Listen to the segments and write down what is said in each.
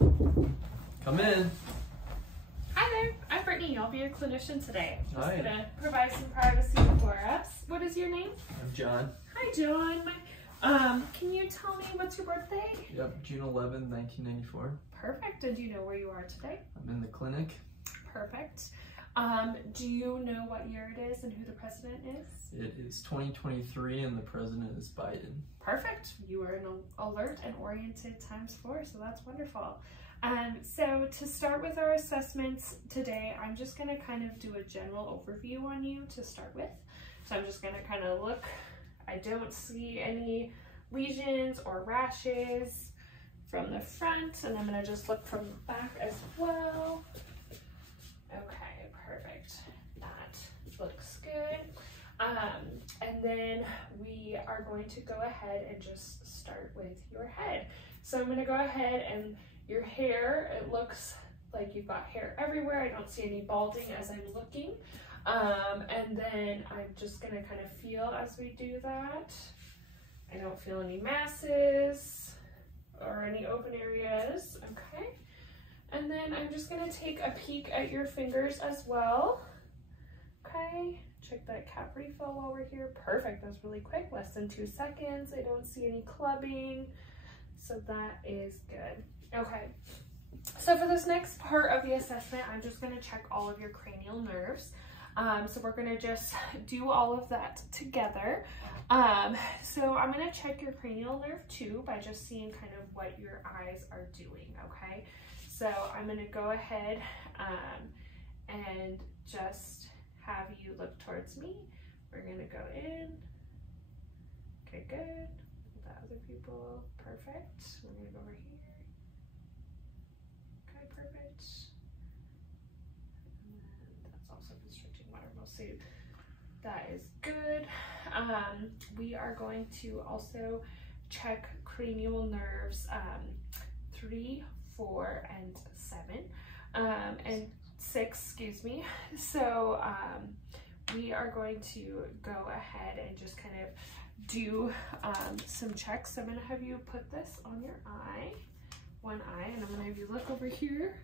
Come in. Hi there, I'm Brittany. I'll be your clinician today. Just Hi. gonna provide some privacy for us. What is your name? I'm John. Hi, John. Can you tell me what's your birthday? Yep, June 11, 1994. Perfect. And do you know where you are today? I'm in the clinic. Perfect. Do you know what year it is and who the president is? It is 2023 and the president is Biden. Perfect. You are an alert and oriented ×4, so that's wonderful. So to start with our assessments today, I'm just going to kind of do a general overview on you to start with. So I'm just going to kind of look. I don't see any lesions or rashes from the front, and I'm going to just look from the back as well. Okay, perfect. That looks good. And then we are going to go ahead and just start with your head. So I'm going to go ahead and your hair, it looks like you've got hair everywhere. I don't see any balding as I'm looking. And then I'm just going to kind of feel as we do that. I don't feel any masses or any open areas. Okay. And then I'm just going to take a peek at your fingers as well. Okay. Check that cap refill while we're here. Perfect. That's really quick. Less than 2 seconds. I don't see any clubbing. So that is good. Okay. So for this next part of the assessment, I'm just going to check all of your cranial nerves. So we're going to just do all of that together. So I'm going to check your cranial nerve 2 by just seeing kind of what your eyes are doing. Okay. So I'm going to go ahead and just have you look towards me. We're going to go in. Okay, good. The other people, perfect. We're going to go over here. Okay, perfect. And that's also constricting water muscle. That is good. We are going to also check cranial nerves 3, 4, and 7, and 6, excuse me. So we are going to go ahead and just kind of do some checks. So I'm going to have you put this on your eye, one eye, and I'm going to have you look over here.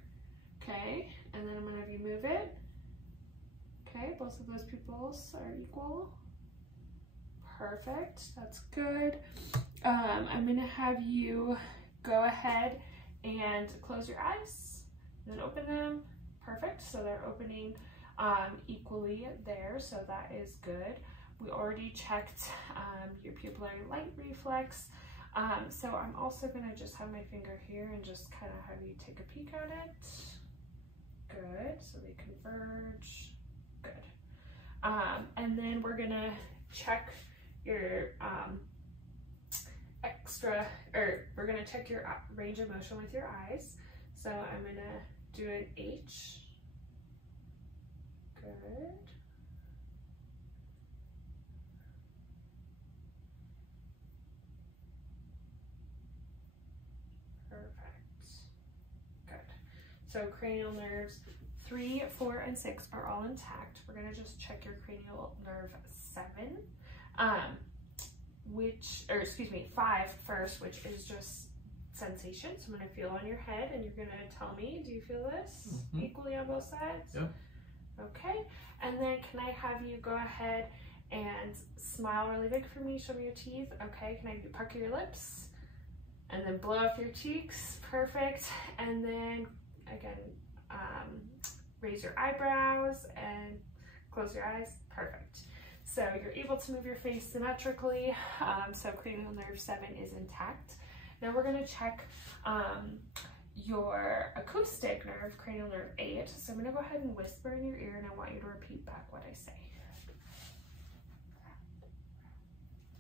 Okay, and then I'm going to have you move it. Okay, both of those pupils are equal. Perfect, that's good. I'm going to have you go ahead and close your eyes and then open them. Perfect, so they're opening equally there, so that is good. We already checked your pupillary light reflex. So I'm also going to just have my finger here and just kind of have you take a peek at it. Good, so they converge. Good. And then we're going to check your we're going to check your range of motion with your eyes. So I'm going to do an H. Good. Perfect. Good. So cranial nerves 3, 4, and 6 are all intact. We're going to just check your cranial nerve 7, 5 first, which is just sensation. So I'm going to feel on your head and you're going to tell me, do you feel this equally on both sides? Yep. Okay. And then can I have you go ahead and smile really big for me? Show me your teeth. Okay. Can I have you pucker your lips and then blow up your cheeks? Perfect. And then again, raise your eyebrows and close your eyes. Perfect. So you're able to move your face symmetrically. So cranial nerve 7 is intact. Now we're going to check your acoustic nerve, cranial nerve 8. So I'm going to go ahead and whisper in your ear and I want you to repeat back what I say.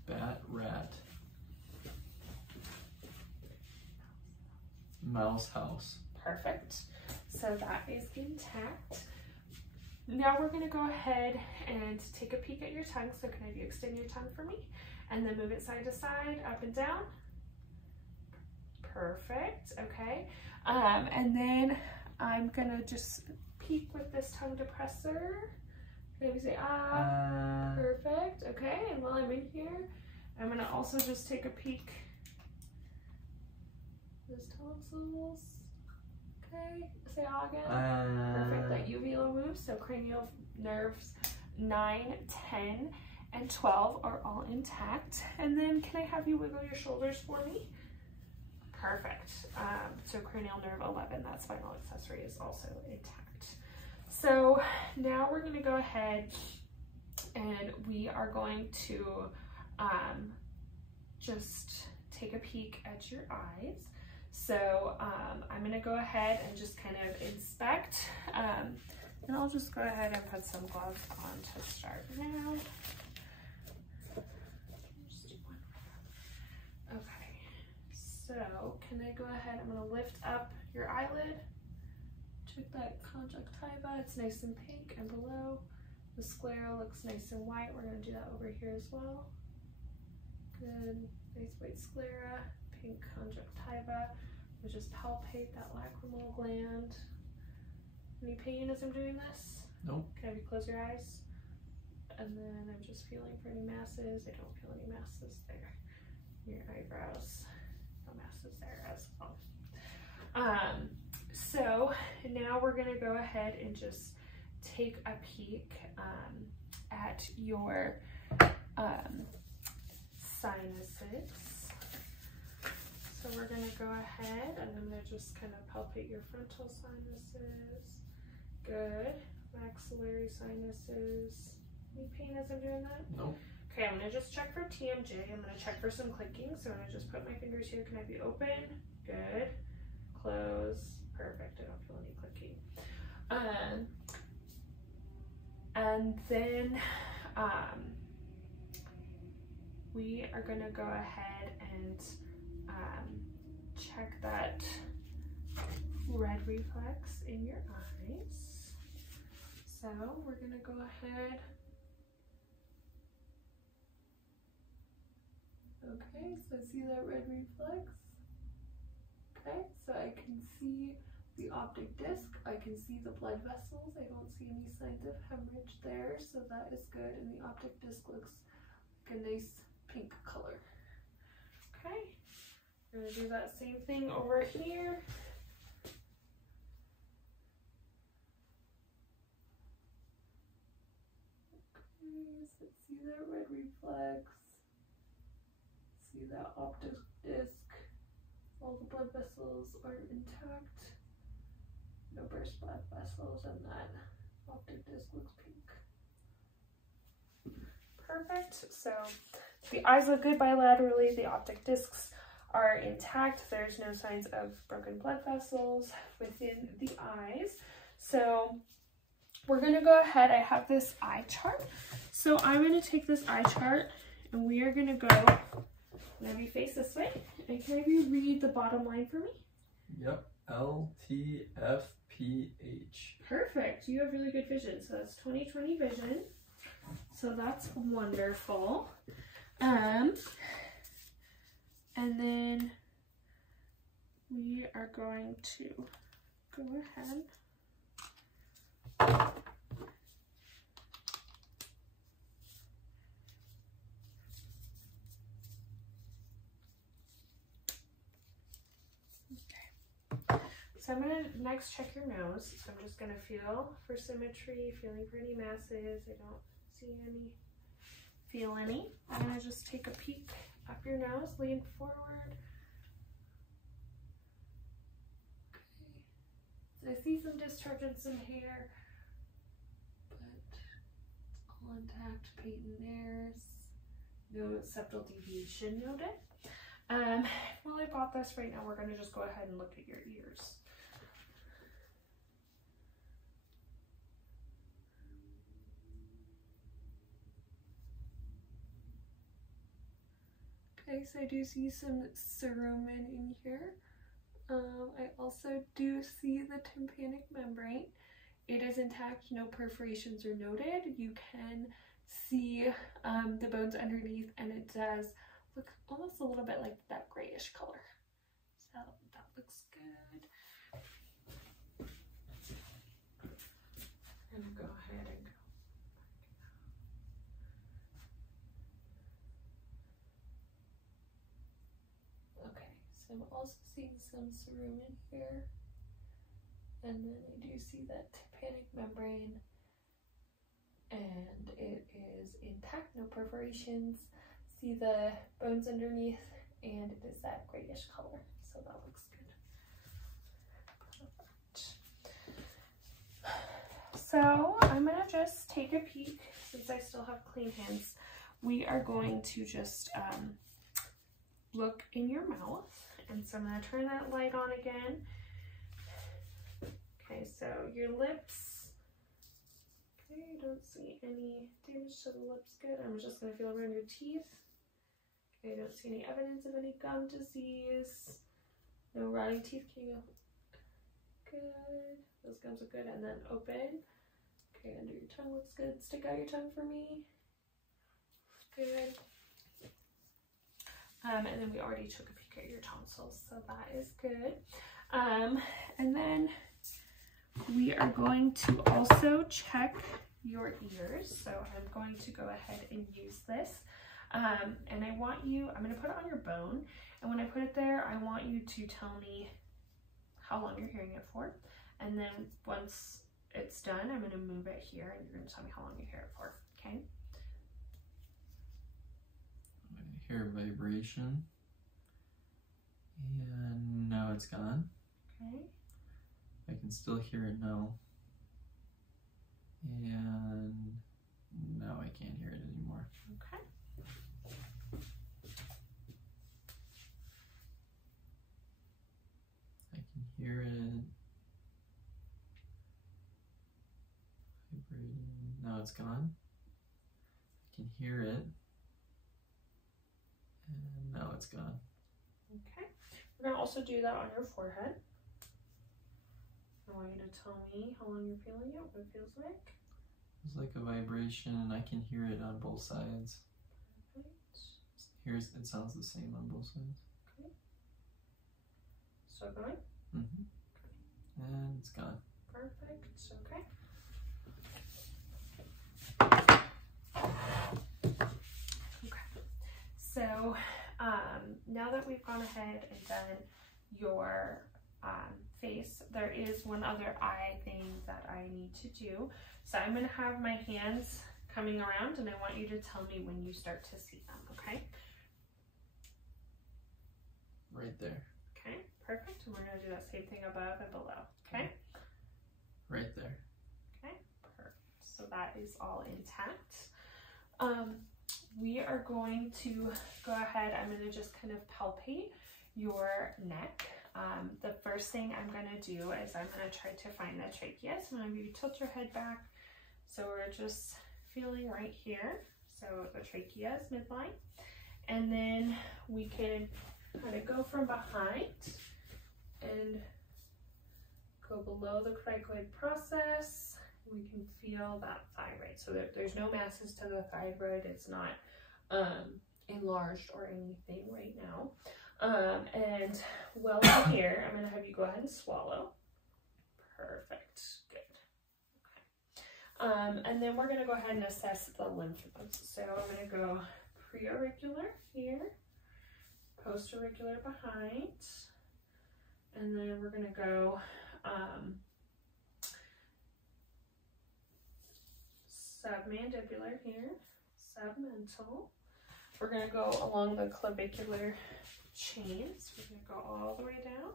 Bat, rat. Mouse, house. Perfect. So that is intact. Now we're going to go ahead and take a peek at your tongue. So can I have you extend your tongue for me? And then move it side to side, up and down. Perfect. Okay. And then I'm going to just peek with this tongue depressor. Maybe say ah. Perfect. Okay. And while I'm in here, I'm going to also just take a peak. Those tonsils. Okay, say ah again. Perfect, that uvula moves, so cranial nerves 9, 10, and 12 are all intact. And then can I have you wiggle your shoulders for me? Perfect. So cranial nerve 11, that spinal accessory is also intact. So now we're gonna go ahead and we are going to just take a peek at your eyes. So I'm gonna go ahead and just kind of inspect, and I'll just go ahead and put some gloves on to start now. Just do one. Okay, so can I go ahead, I'm gonna lift up your eyelid, check that conjunctiva, it's nice and pink, and below the sclera looks nice and white. We're gonna do that over here as well. Good, nice white sclera, pink conjunctiva. We'll just palpate that lacrimal gland. Any pain as I'm doing this? Nope. Can I have you close your eyes? And then I'm just feeling for any masses. I don't feel any masses there. Your eyebrows, no masses there as well. So now we're gonna go ahead and just take a peek at your sinuses. So we're gonna go ahead and I'm gonna just kind of palpate your frontal sinuses. Good. Maxillary sinuses. Any pain as I'm doing that? Nope. Okay, I'm gonna just check for TMJ. I'm gonna check for some clicking. So I'm gonna just put my fingers here. Can I be open? Good. Close. Perfect. I don't feel any clicking. And then we are gonna go ahead and check that red reflex in your eyes. So we're gonna go ahead. Okay, so see that red reflex? Okay, so I can see the optic disc, I can see the blood vessels, I don't see any signs of hemorrhage there, so that is good, and the optic disc looks like a nice pink color. Okay, we're gonna do that same thing over here. Okay, so see that red reflex, see that optic disc, all the blood vessels are intact, no burst blood vessels, and that optic disc looks pink. Perfect. So the eyes look good bilaterally, the optic discs are intact, there's no signs of broken blood vessels within the eyes. So we're gonna go ahead, I have this eye chart. So I'm gonna take this eye chart and we are gonna go, let me face this way, and can you read the bottom line for me? Yep. LTFPH. Perfect. You have really good vision. So that's 20/20 vision. So that's wonderful. And then we are going to go ahead. So I'm gonna next check your nose. So I'm just gonna feel for symmetry, feeling for any masses. I don't see any, feel any. I'm gonna just take a peek up your nose, lean forward. Okay. So I see some discharge in some hair, but it's all intact, patent nares. No septal deviation noted. While I got this right now, we're gonna just go ahead and look at your ears. Okay, so I do see some cerumen in here. I also do see the tympanic membrane. It is intact, no perforations are noted. You can see the bones underneath, and it does look almost a little bit like that grayish color. So that looks good. I'm gonna go ahead and go. Okay, so I'm also seeing some cerumen here. And then I do see that tympanic membrane, and it is intact, no perforations. See the bones underneath, and it is that grayish color, so that looks good. Perfect. So I'm gonna just take a peek, since I still have clean hands. We are going to just look in your mouth, and so I'm gonna turn that light on again. Okay, so your lips, okay, I don't see any damage to the lips, good. I'm just gonna feel around your teeth. Okay, I don't see any evidence of any gum disease. No rotting teeth, can you go? Good, those gums are good, and then open. Okay, under your tongue looks good. Stick out your tongue for me. Good. And then we already took a peek at your tonsils, so that is good. And then we are going to also check your ears. So I'm going to go ahead and use this. And I want you, I'm going to put it on your bone. And when I put it there, I want you to tell me how long you're hearing it for. And then once it's done, I'm going to move it here and you're going to tell me how long you hear it for. Okay? I hear vibration. And now it's gone. Okay. I can still hear it now. And now I can't hear it anymore. Okay. I can hear it vibrating. Now it's gone. I can hear it. And now it's gone. Okay. We're gonna also do that on your forehead. I want you to tell me how long you're feeling it, what it feels like. It's like a vibration, and I can hear it on both sides. Perfect. It sounds the same on both sides. Okay. Still going? And it's gone. Perfect. Okay. Okay. So now that we've gone ahead and done your face, there is one other eye thing that I need to do. So I'm going to have my hands coming around, and I want you to tell me when you start to see them, okay? Right there. Okay, perfect. And we're going to do that same thing above and below, okay? Right there. Okay, perfect. So that is all intact. We are going to go ahead, I'm going to just kind of palpate your neck. The first thing I'm going to do is I'm going to try to find the trachea. So I'm going to have you tilt your head back. So we're just feeling right here. So the trachea is midline. And then we can kind of go from behind and go below the cricoid process. We can feel that thyroid. So there's no masses to the thyroid. It's not enlarged or anything right now. And well over here, I'm going to have you go ahead and swallow. Perfect. Good. Okay. And then we're going to go ahead and assess the lymph nodes. So I'm going to go preauricular here, postauricular behind, and then we're going to go submandibular here, submental. We're going to go along the clavicular chains. We're going to go all the way down.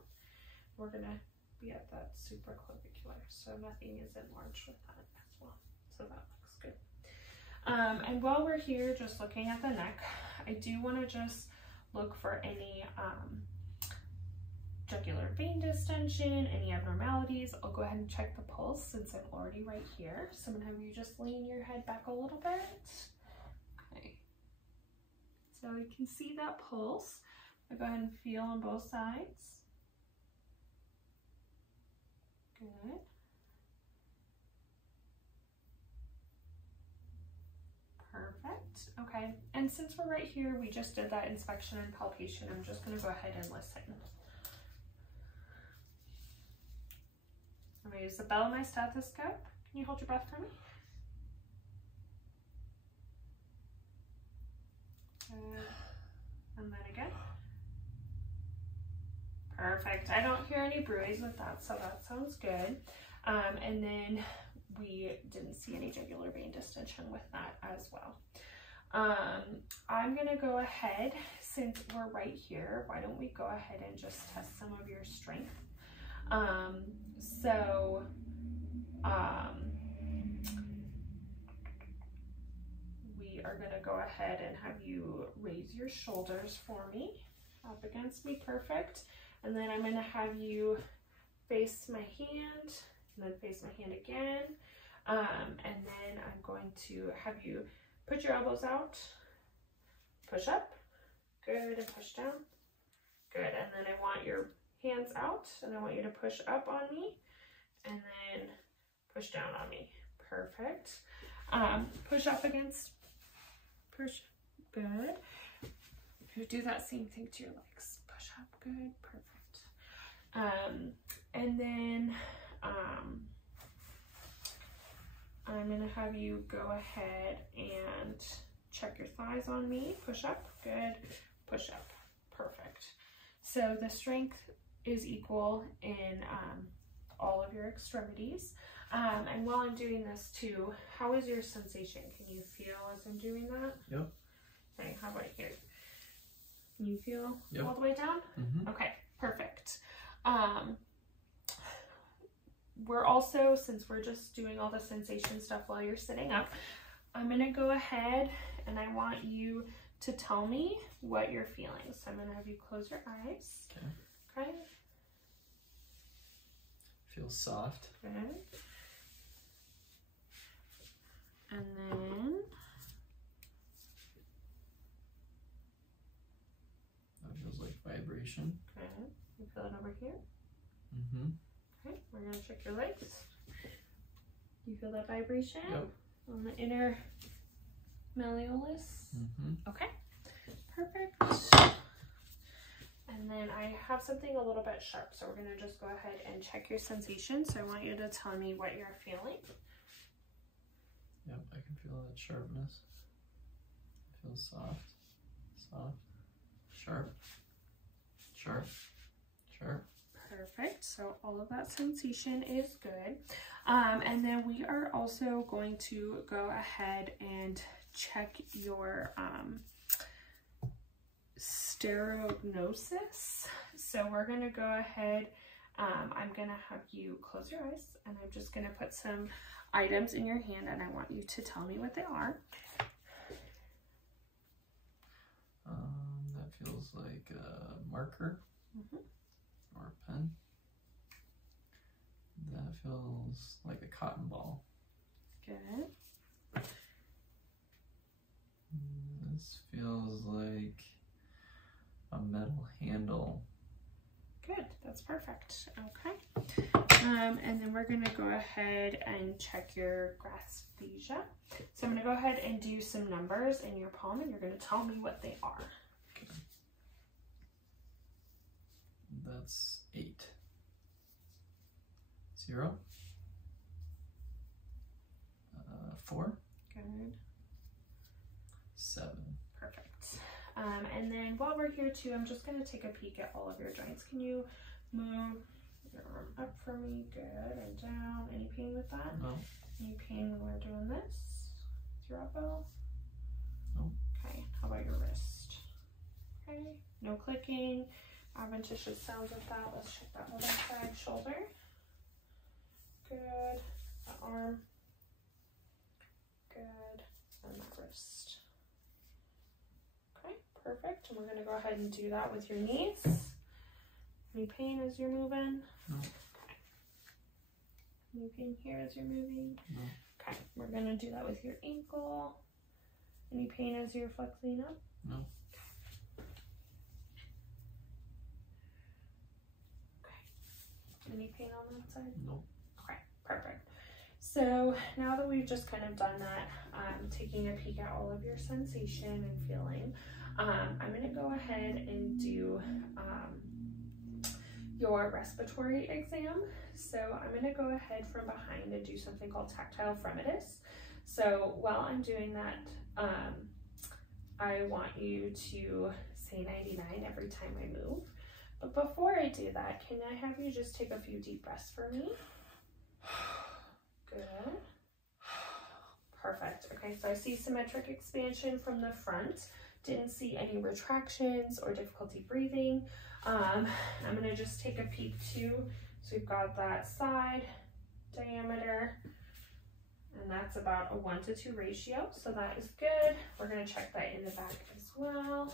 We're going to be at that supraclavicular, so nothing is enlarged with that as well. So that looks good. And while we're here just looking at the neck, I do want to just look for any jugular vein distension, any abnormalities. I'll go ahead and check the pulse since I'm already right here. So I'm going to have you just lean your head back a little bit. Okay. So you can see that pulse. I'll go ahead and feel on both sides. Good. Perfect. Okay. And since we're right here, we just did that inspection and palpation. I'm just going to go ahead and listen. I'm going to use the bell of my stethoscope. Can you hold your breath for me? Good. And then again. Perfect. I don't hear any bruise with that, so that sounds good. And then we didn't see any jugular vein distension with that as well. I'm gonna go ahead, since we're right here, why don't we go ahead and just test some of your strength. We are gonna go ahead and have you raise your shoulders for me, up against me, perfect. And then I'm gonna have you face my hand, and then face my hand again. And then I'm going to have you put your elbows out, push up, good, and push down, good. And then I want your hands out, and I want you to push up on me, and then push down on me, perfect. Push up against, push, good. You do that same thing to your legs, push up, good, perfect. And then I'm gonna have you go ahead and check your thighs on me, push up, good, push up, perfect. So the strength is equal in all of your extremities. And while I'm doing this too, how is your sensation? Can you feel as I'm doing that? Yep. Okay, how about here? Can you feel Yep. all the way down? Mm-hmm. Okay, perfect. We're also, since we're just doing all the sensation stuff while you're sitting up, I'm gonna go ahead and I want you to tell me what you're feeling. So I'm gonna have you close your eyes. Okay. Okay. Feels soft. Good. And then That feels like vibration. okay. You feel it over here? Mm-hmm. Okay, we're gonna check your legs. You feel that vibration? Yep. On the inner malleolus? Mm-hmm. Okay, perfect. And then I have something a little bit sharp, so we're gonna just go ahead and check your sensation. So I want you to tell me what you're feeling. Yep, I can feel that sharpness. It feels soft, soft, sharp, sharp, sharp. Perfect. So all of that sensation is good. And then we are also going to go ahead and check your sterognosis. So we're going to go ahead. I'm going to have you close your eyes, and I'm just going to put some items in your hand, and I want you to tell me what they are. That feels like a marker. Mm-hmm. Or a pen. That feels like a cotton ball. Good. This feels like a metal handle. Good, that's perfect. Okay. And then we're gonna go ahead and check your grasphesia. So I'm gonna go ahead and do some numbers in your palm, and you're gonna tell me what they are. Okay. That's 8. 0. 4. Good. 7. Perfect. And then while we're here too, I'm just gonna take a peek at all of your joints. Can you move your arm up for me? Good. And down. Any pain with that? No. Any pain when we're doing this? With your elbow? No. Okay. How about your wrist? Okay. No clicking. Adventitious sounds with that. Let's check that other side. Shoulder. Good. The arm. Good. And that wrist. Okay, perfect. And we're going to go ahead and do that with your knees. Any pain as you're moving? No. Okay. Any pain here as you're moving? No. Okay, we're going to do that with your ankle. Any pain as you're flexing up? No. Okay. Any pain on that side? No. Okay, perfect. So now that we've just kind of done that, taking a peek at all of your sensation and feeling, I'm going to go ahead and do your respiratory exam. So I'm going to go ahead from behind and do something called tactile fremitus. So while I'm doing that, I want you to say 99 every time I move. But before I do that, can I have you just take a few deep breaths for me? Good. Perfect. Okay, so I see symmetric expansion from the front. Didn't see any retractions or difficulty breathing. I'm going to just take a peek too. So we've got that side diameter, and that's about a 1:2 ratio. So that is good. We're going to check that in the back as well.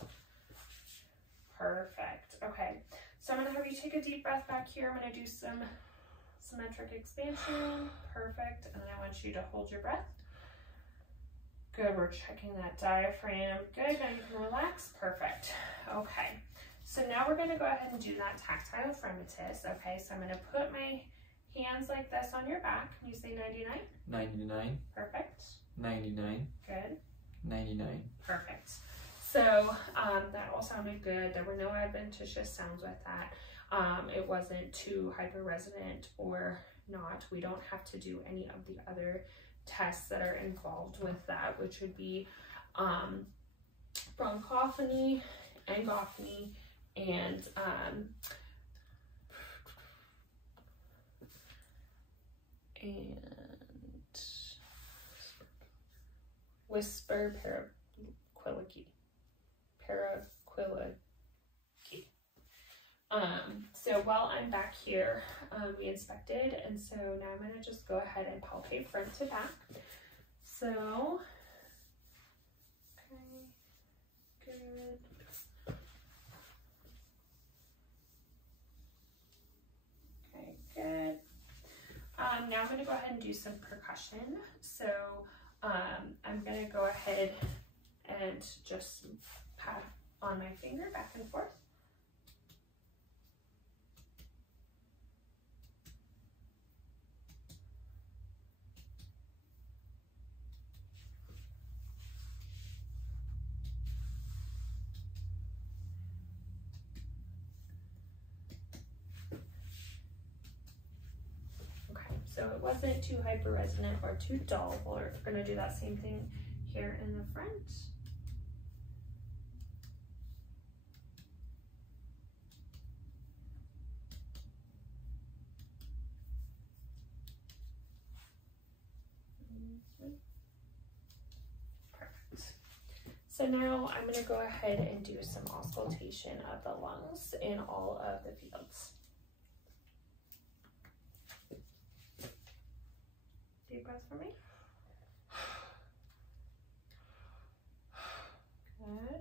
Perfect. Okay, so I'm going to have you take a deep breath back here. I'm going to do some symmetric expansion. Perfect. And then I want you to hold your breath. Good, we're checking that diaphragm. Good, now you can relax. Perfect. Okay, so now we're going to go ahead and do that tactile fremitus. Okay, so I'm going to put my hands like this on your back. Can you say 99? 99. Perfect. 99. Good. 99. Perfect. So that all sounded good. There were no adventitious sounds with that. It wasn't too hyperresonant or not. We don't have to do any of the other tests that are involved with that, which would be bronchophony, angophony, and whisper paraquilicky. So while I'm back here, we inspected, and so now I'm going to just go ahead and palpate front to back. So, okay, good. Okay, good. Now I'm going to go ahead and do some percussion. So I'm going to go ahead and just pat on my finger back and forth. So it wasn't too hyperresonant or too dull. We're going to do that same thing here in the front. Perfect. So now I'm going to go ahead and do some auscultation of the lungs in all of the fields. Deep breath for me. Good.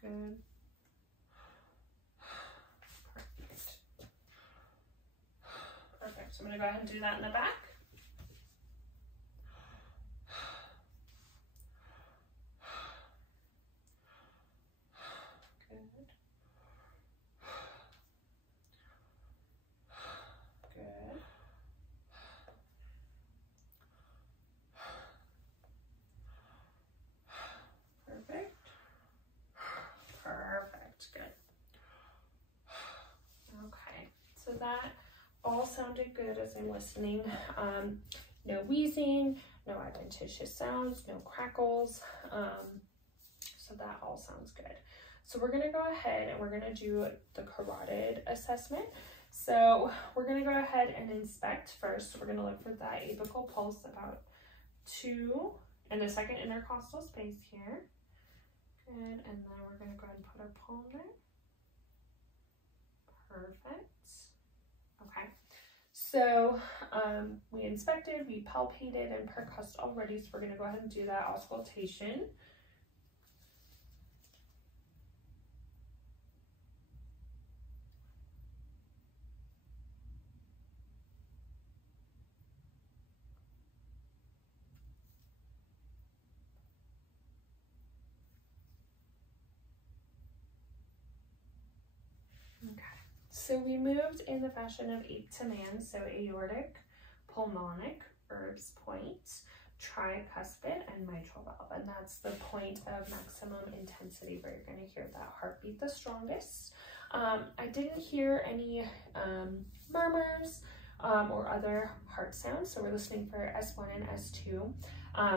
Good. Perfect. Perfect. So I'm going to go ahead and do that in the back. So that all sounded good as I'm listening. No wheezing, no adventitious sounds, no crackles. So that all sounds good. So we're gonna go ahead and we're gonna do the carotid assessment. So we're gonna go ahead and inspect first. We're gonna look for that apical pulse about 2 in the second intercostal space here. Good, and then we're gonna go ahead and put our palm there. Perfect. Okay, so we inspected, we palpated and percussed already, so we're going to go ahead and do that auscultation. Okay. So we moved in the fashion of ape to man, so aortic, pulmonic, Erb's point, tricuspid, and mitral valve. And that's the point of maximum intensity where you're going to hear that heartbeat the strongest. I didn't hear any murmurs or other heart sounds. So we're listening for S1 and S2,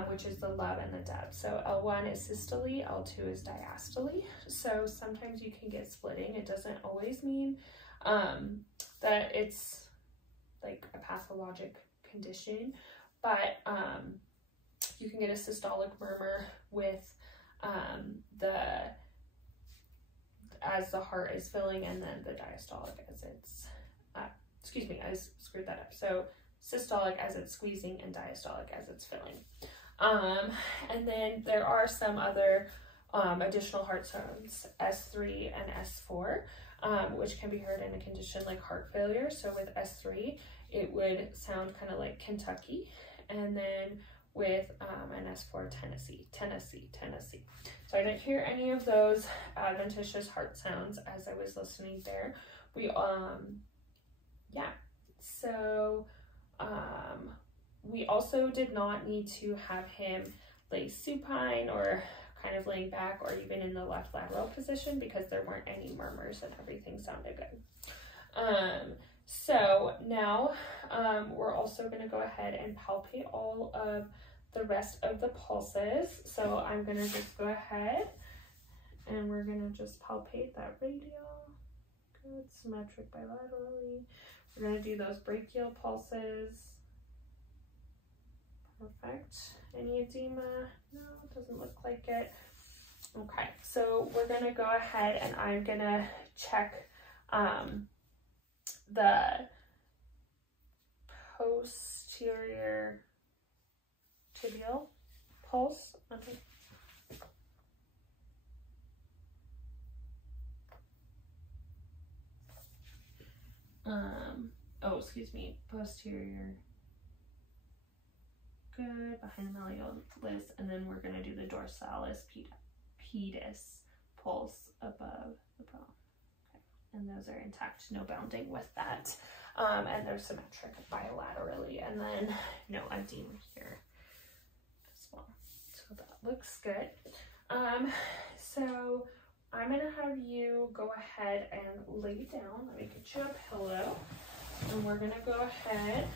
which is the love and the dub. So L1 is systole, L2 is diastole. So sometimes you can get splitting. It doesn't always mean that it's like a pathologic condition, but you can get a systolic murmur with as the heart is filling, and then the diastolic as it's excuse me, I screwed that up. So systolic as it's squeezing and diastolic as it's filling. And then there are some other additional heart sounds, S3 and S4, which can be heard in a condition like heart failure. So with S3, it would sound kind of like Kentucky, and then with an S4, Tennessee. So I didn't hear any of those adventitious heart sounds as I was listening there. We also did not need to have him lay supine or kind of laying back or even in the left lateral position because there weren't any murmurs and everything sounded good. So now we're also going to go ahead and palpate all of the rest of the pulses. So I'm going to just go ahead and we're going to just palpate that radial. Good, symmetric bilaterally. We're going to do those brachial pulses. Perfect. Any edema? No, it doesn't look like it. Okay, so we're going to go ahead and I'm going to check the posterior tibial pulse. Okay. Excuse me, posterior. Good, behind the malleolus, and then we're going to do the dorsalis pedis pulse above the bone. Okay. And those are intact, no bounding with that. And they're symmetric bilaterally, and then no edema here as well. So that looks good. So I'm going to have you go ahead and lay down. Let me get you a pillow, and we're going to go ahead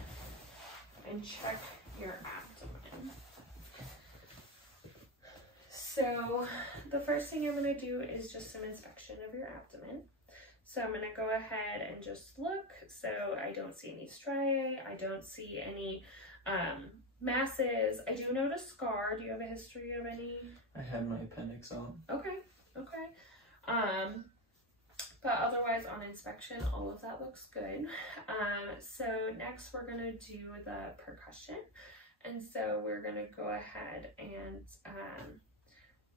and check your abdomen. So the first thing I'm going to do is just some inspection of your abdomen. So I'm going to go ahead and just look. So I don't see any striae. I don't see any masses. I do notice scar. Do you have a history of any? I had my appendix on. Okay. But otherwise on inspection, all of that looks good. So next we're going to do the percussion. And so we're going to go ahead and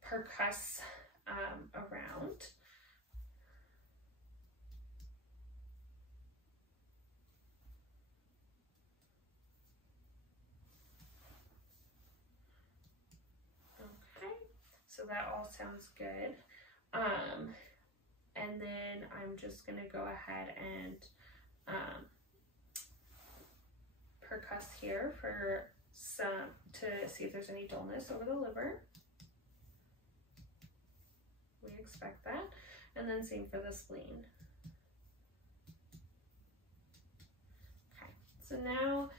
percuss around. Okay, so that all sounds good. And then I'm just going to go ahead and percuss here for to see if there's any dullness over the liver. We expect that. And then same for the spleen. Okay, so now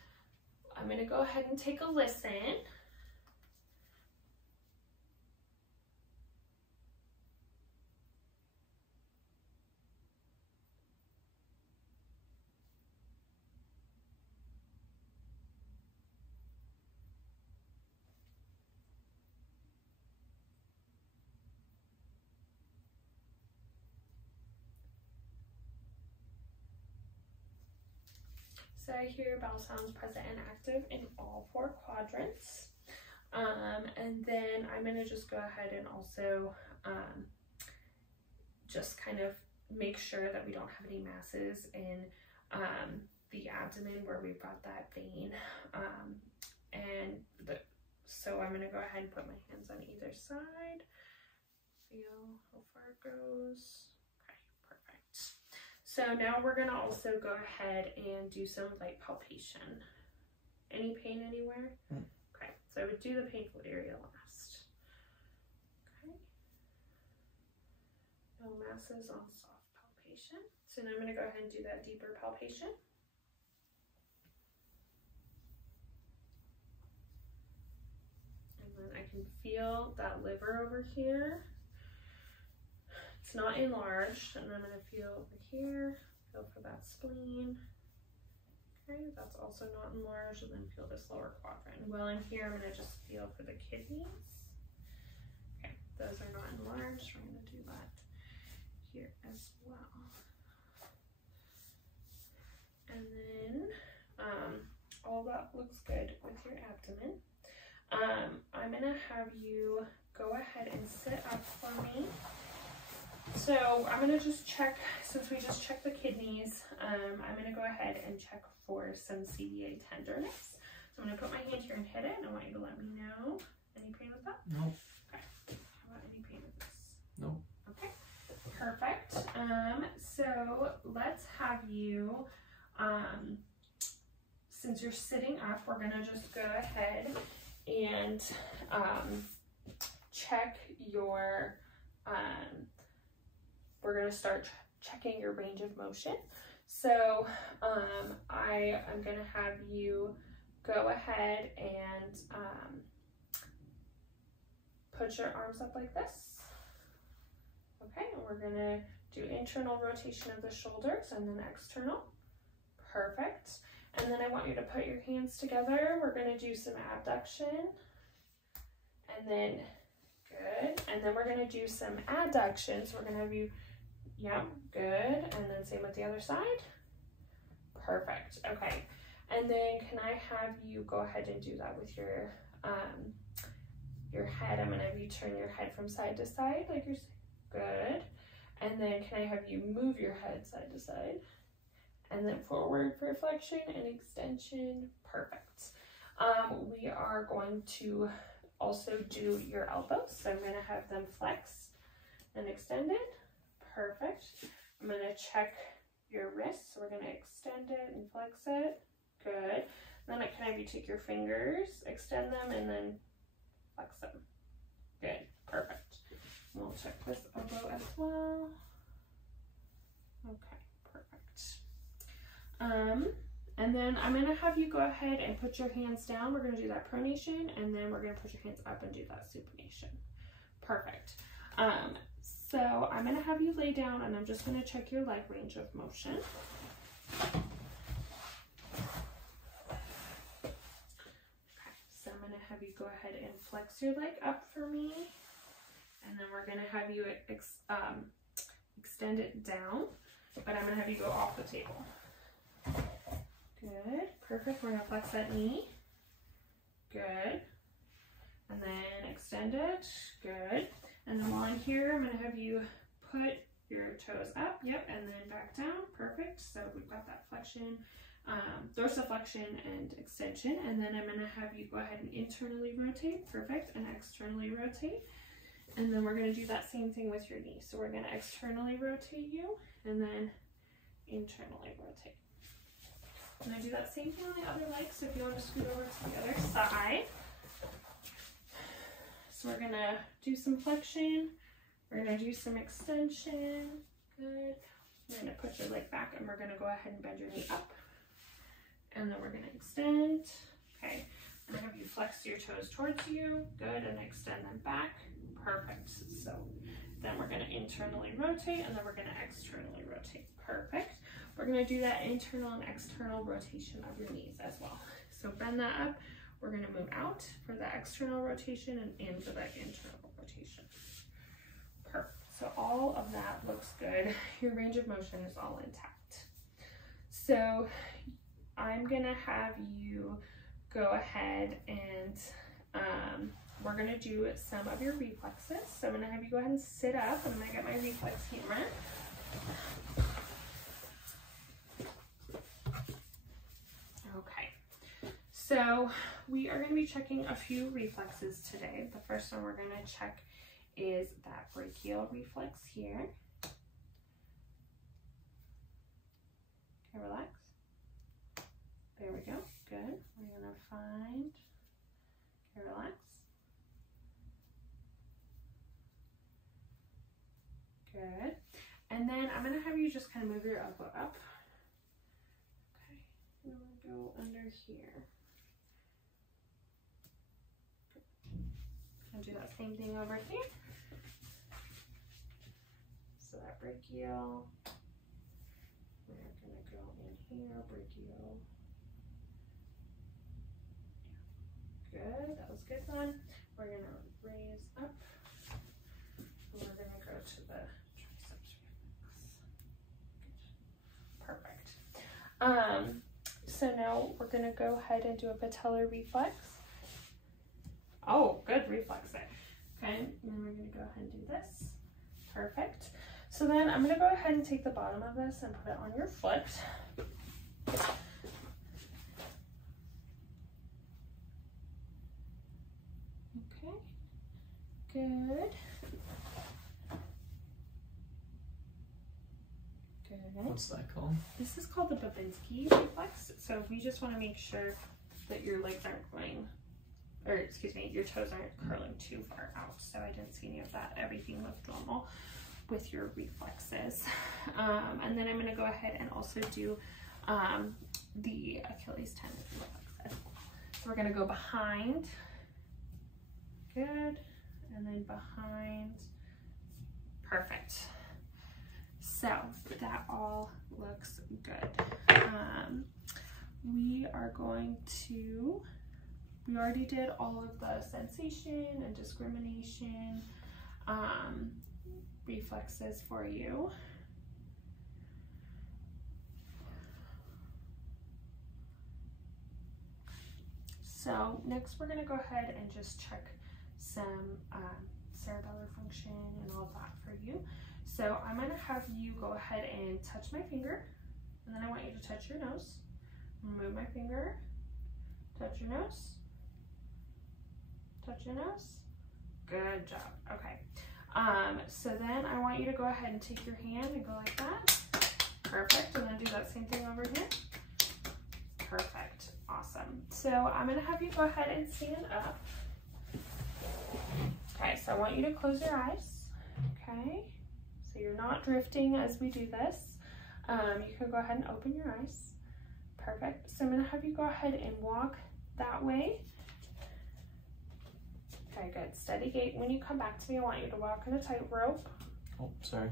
I'm going to go ahead and take a listen. So I hear bowel sounds present and active in all 4 quadrants. And then I'm going to just go ahead and also just kind of make sure that we don't have any masses in the abdomen where we've got that vein. So I'm going to go ahead and put my hands on either side. Feel how far it goes. So now we're going to also go ahead and do some light palpation. Any pain anywhere? Okay, so I would do the painful area last. Okay. No masses on soft palpation. So now I'm going to go ahead and do that deeper palpation. can feel that liver over here. It's not enlarged, and I'm going to feel over here, feel for that spleen. Okay, that's also not enlarged, and then feel this lower quadrant. While I'm here, I'm going to just feel for the kidneys. Okay, those are not enlarged. We're going to do that here as well. And then all that looks good with your abdomen. I'm gonna have you go ahead and sit up for me. So I'm gonna just check, since we just checked the kidneys, I'm gonna go ahead and check for some CVA tenderness. So I'm gonna put my hand here and hit it, and I want you to let me know. Any pain with that? No. Okay. How about any pain with this? No. Okay. Perfect. So let's have you, since you're sitting up, we're gonna just go ahead and check your, we're gonna start checking your range of motion. So I am gonna have you go ahead and put your arms up like this. Okay, and we're gonna do internal rotation of the shoulders and then external. Perfect. And then I want you to put your hands together. We're gonna do some abduction. And then, good. And then we're gonna do some adduction. So we're gonna have you, yeah, good. And then same with the other side. Perfect, okay. And then can I have you go ahead and do that with your head? I'm gonna have you turn your head from side to side, like you're good. And then can I have you move your head side to side? And then forward for flexion and extension. Perfect. We are going to also do your elbows. So I'm going to have them flex and extended. Perfect. I'm going to check your wrists. So we're going to extend it and flex it. Good. Then I can have you take your fingers, extend them, and then flex them. Good. Perfect. And we'll check this elbow as well. Okay. And then I'm going to have you go ahead and put your hands down. We're going to do that pronation, and then we're going to put your hands up and do that supination. Perfect. So I'm going to have you lay down, and I'm just going to check your leg range of motion. Okay, so I'm going to have you go ahead and flex your leg up for me, and then we're going to have you extend it down, but I'm going to have you go off the table. Good, perfect. We're gonna flex that knee. Good. And then extend it. Good. And then while I'm here, I'm gonna have you put your toes up. Yep, and then back down. Perfect. So we've got that flexion, dorsiflexion and extension. And then I'm gonna have you go ahead and internally rotate. Perfect. And externally rotate. And then we're gonna do that same thing with your knee. So we're gonna externally rotate you and then internally rotate. And I do that same thing on the other leg, so if you want to scoot over to the other side. So we're going to do some flexion, we're going to do some extension, good. You're going to put your leg back, and we're going to go ahead and bend your knee up. And then we're going to extend, okay. I'm going to have you flex your toes towards you, good, and extend them back, perfect. So then we're going to internally rotate, and then we're going to externally rotate, perfect. We're going to do that internal and external rotation of your knees as well. So bend that up. We're going to move out for the external rotation and in for the internal rotation. Perfect. So all of that looks good. Your range of motion is all intact. So I'm going to have you go ahead and we're going to do some of your reflexes. So I'm going to have you go ahead and sit up. I'm going to get my reflex hammer. So we are going to be checking a few reflexes today. The first one we're going to check is that brachial reflex here. Okay, relax. There we go. Good. We're going to find, okay, relax. Good. And then I'm going to have you just kind of move your elbow up. Okay. I'm going to go under here. And do that same thing over here. So that brachial, we're gonna go in here, brachial. Good, that was a good one. We're gonna raise up. And we're gonna go to the triceps reflex. Perfect. So now we're gonna go ahead and do a patellar reflex. Oh, good reflex there. Okay, and then we're gonna go ahead and do this. Perfect. So then I'm gonna go ahead and take the bottom of this and put it on your foot. Okay, good. Good. What's that called? This is called the Babinski reflex. So we just want to make sure that your legs aren't going, or excuse me, your toes aren't curling too far out. So I didn't see any of that. Everything looked normal with your reflexes. And then I'm going to go ahead and also do the Achilles tendon reflex. So we're going to go behind. Good. And then behind. Perfect. So that all looks good. We are going to, we already did all of the sensation and discrimination reflexes for you. So next we're going to go ahead and just check some cerebellar function and all of that for you. So I'm going to have you go ahead and touch my finger, and then I want you to touch your nose. Move my finger, touch your nose, touch your nose. Good job. Okay. So then I want you to go ahead and take your hand and go like that. Perfect. And then do that same thing over here. Perfect. Awesome. So I'm going to have you go ahead and stand up. Okay, so I want you to close your eyes. Okay. So you're not drifting as we do this. You can go ahead and open your eyes. Perfect. So I'm going to have you go ahead and walk that way. Okay, good. Steady gait. When you come back to me, I want you to walk on a tightrope. Oh, sorry.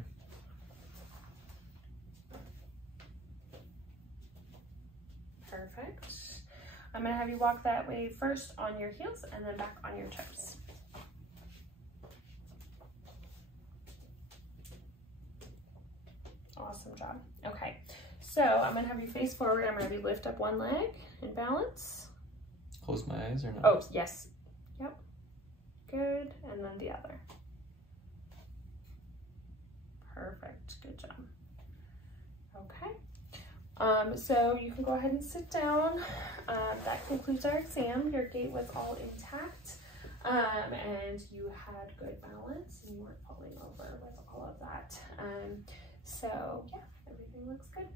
Perfect. I'm going to have you walk that way first on your heels and then back on your toes. Awesome job. Okay, so I'm going to have you face forward. I'm going to have you lift up one leg and balance. Close my eyes or not? Oh, yes. Yep. Good. And then the other. Perfect. Good job. Okay. So you can go ahead and sit down. That concludes our exam. Your gait was all intact. And you had good balance and you weren't falling over with all of that. So yeah, everything looks good.